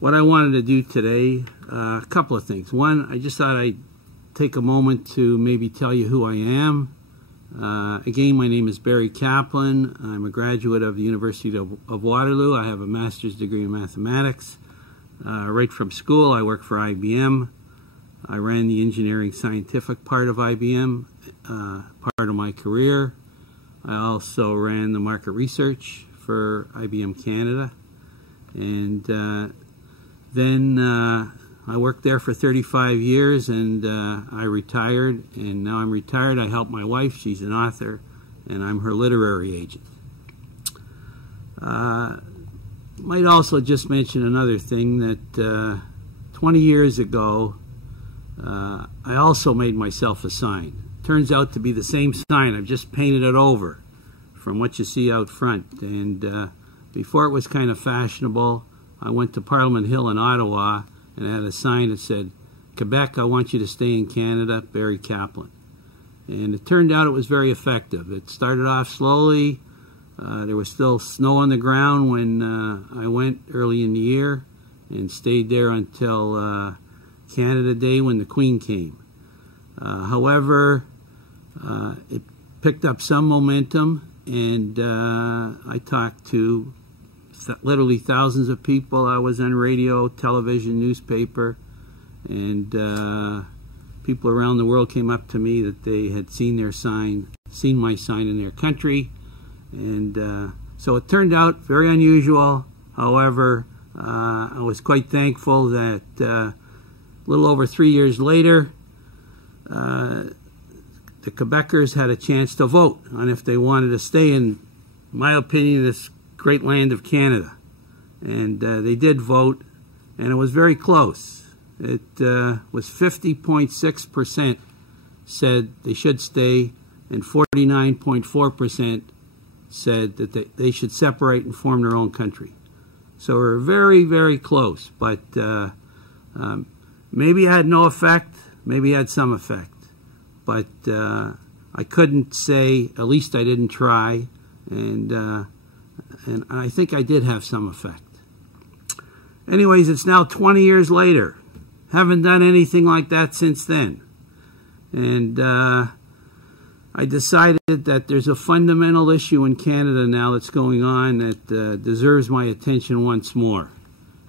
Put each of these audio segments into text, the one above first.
What I wanted to do today, a couple of things. One, I just thought I'd take a moment to maybe tell you who I am. Again, my name is Barry Kaplan. I'm a graduate of the University of Waterloo. I have a master's degree in mathematics. Right from school, I worked for IBM. I ran the engineering scientific part of IBM, part of my career. I also ran the market research for IBM Canada. And then I worked there for 35 years, and I retired, and now I'm retired. I help my wife. She's an author, and I'm her literary agent. Might also just mention another thing that 20 years ago, I also made myself a sign. Turns out to be the same sign. I've just painted it over from what you see out front. And before it was kind of fashionable, I went to Parliament Hill in Ottawa and I had a sign that said, "Quebec, I want you to stay in Canada, Barry Kaplan." And it turned out it was very effective. It started off slowly. There was still snow on the ground when I went early in the year, and stayed there until Canada Day when the Queen came. However, it picked up some momentum, and I talked to literally thousands of people. I was on radio, television, newspaper, and people around the world came up to me that they had seen my sign in their country. And so it turned out very unusual. However, I was quite thankful that a little over 3 years later, the Quebecers had a chance to vote on if they wanted to stay in my opinion, this great land of Canada. And they did vote, and it was very close. It was 50.6% said they should stay, and 49.4% said that they should separate and form their own country. So we're very, very close, but maybe it had no effect, maybe it had some effect. But I couldn't say, at least I didn't try, and I think I did have some effect. Anyways, it's now 20 years later. Haven't done anything like that since then. And I decided that there's a fundamental issue in Canada now that's going on that deserves my attention once more.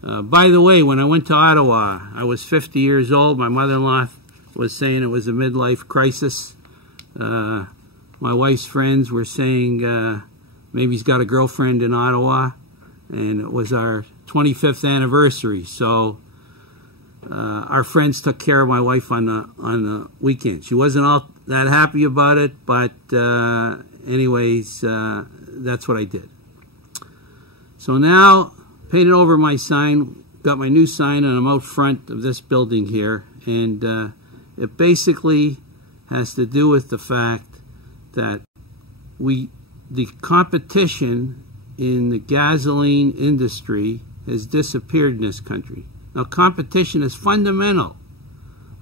By the way, when I went to Ottawa, I was 50 years old. My mother-in-law was saying it was a midlife crisis. My wife's friends were saying maybe he's got a girlfriend in Ottawa, and it was our 25th anniversary. So our friends took care of my wife on the weekend. She wasn't all that happy about it, but anyways, that's what I did. So now, painted over my sign, got my new sign, and I'm out front of this building here, and it basically has to do with the fact that the competition in the gasoline industry has disappeared in this country. Now, competition is fundamental.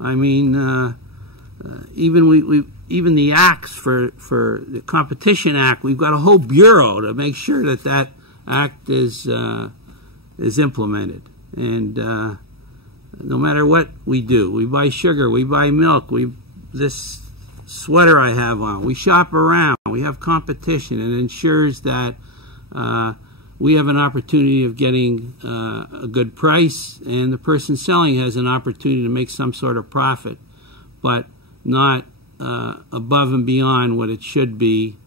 I mean, even the acts for the Competition Act, we've got a whole bureau to make sure that that act is implemented. And no matter what we do, we buy sugar, we buy milk, this sweater I have on, we shop around, we have competition, and it ensures that we have an opportunity of getting a good price, and the person selling has an opportunity to make some sort of profit, but not above and beyond what it should be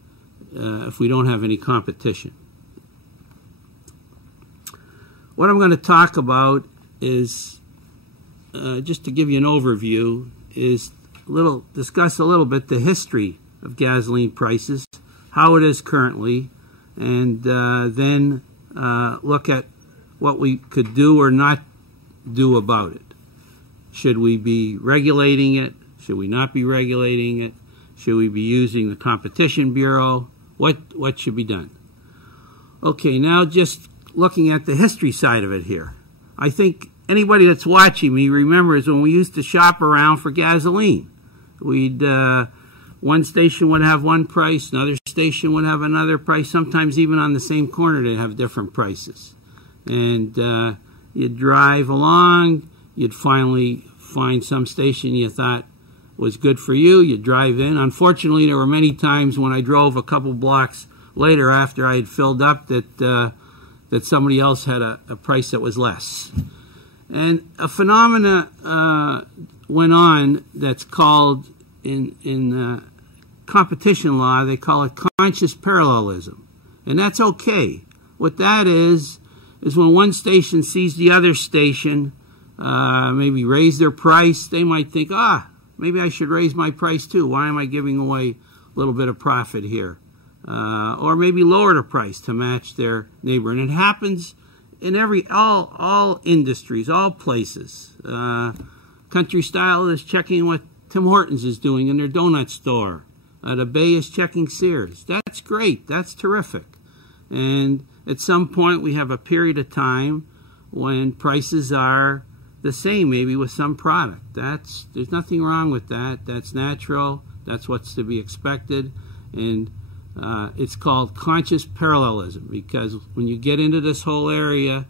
if we don't have any competition. What I'm going to talk about is, just to give you an overview, is discuss a little bit the history of gasoline prices, how it is currently, and then look at what we could do or not do about it. Should we be regulating it? Should we not be regulating it? Should we be using the Competition Bureau? What should be done? Okay, now just looking at the history side of it here. I think anybody that's watching me remembers when we used to shop around for gasoline. One station would have one price, another station would have another price. Sometimes even on the same corner they'd have different prices. And you'd drive along, you'd finally find some station you thought was good for you, you'd drive in. Unfortunately, there were many times when I drove a couple blocks later after I had filled up that somebody else had a price that was less. And a phenomena went on that's called, in competition law, they call it conscious parallelism. And that's okay. What that is when one station sees the other station maybe raise their price, they might think, maybe I should raise my price too. Why am I giving away a little bit of profit here? Or maybe lower the price to match their neighbor. And it happens in all industries, all places. Country Style is checking what Tim Hortons is doing in their donut store. The Bay is checking Sears. That's great. That's terrific. And at some point we have a period of time when prices are the same, maybe with some product. There's nothing wrong with that. That's natural. That's what's to be expected. And it's called conscious parallelism, because when you get into this whole area,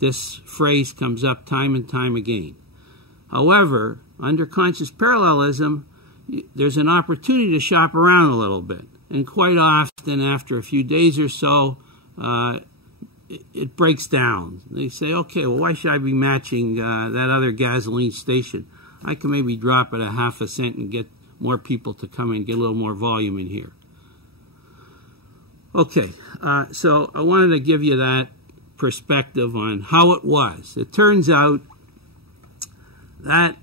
this phrase comes up time and time again. However, under conscious parallelism, there's an opportunity to shop around a little bit. And quite often, after a few days or so, it breaks down. They say, okay, well, why should I be matching that other gasoline station? I can maybe drop it a half a cent and get more people to come and get a little more volume in here. Okay, so I wanted to give you that perspective on how it was. It turns out that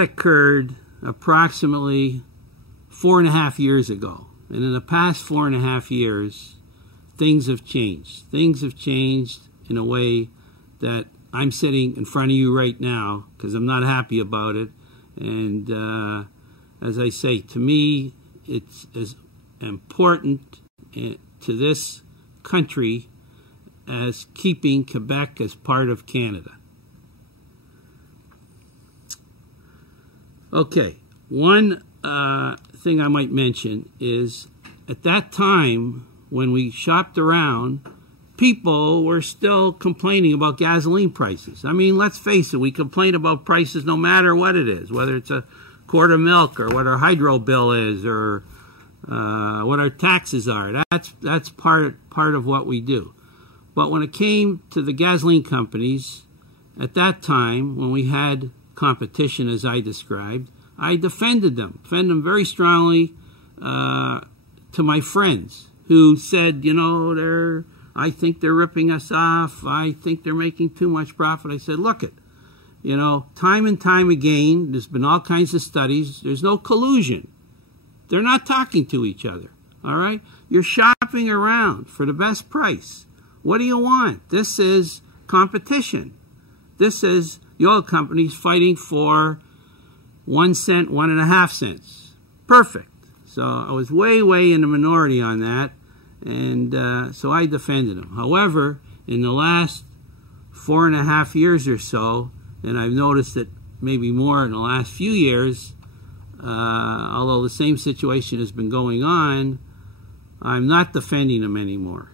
occurred approximately 4.5 years ago. And in the past 4.5 years, things have changed. Things have changed in a way that I'm sitting in front of you right now because I'm not happy about it. And as I say, to me, it's as important to this country as keeping Quebec as part of Canada. Okay, one thing I might mention is at that time when we shopped around, people were still complaining about gasoline prices. I mean, let's face it, we complain about prices no matter what it is, whether it's a quart of milk or what our hydro bill is or what our taxes are. That's part of what we do. But when it came to the gasoline companies, at that time, when we had competition, as I described, I defended them very strongly to my friends who said, you know, I think they're ripping us off. I think they're making too much profit. I said, look it, you know, time and time again, there's been all kinds of studies. There's no collusion. They're not talking to each other, all right? You're shopping around for the best price. What do you want? This is competition. This is the oil companies fighting for 1 cent, 1.5 cents. Perfect. So I was way in the minority on that, and so I defended them. However, in the last 4.5 years or so, and I've noticed that maybe more in the last few years, although the same situation has been going on, I'm not defending them anymore.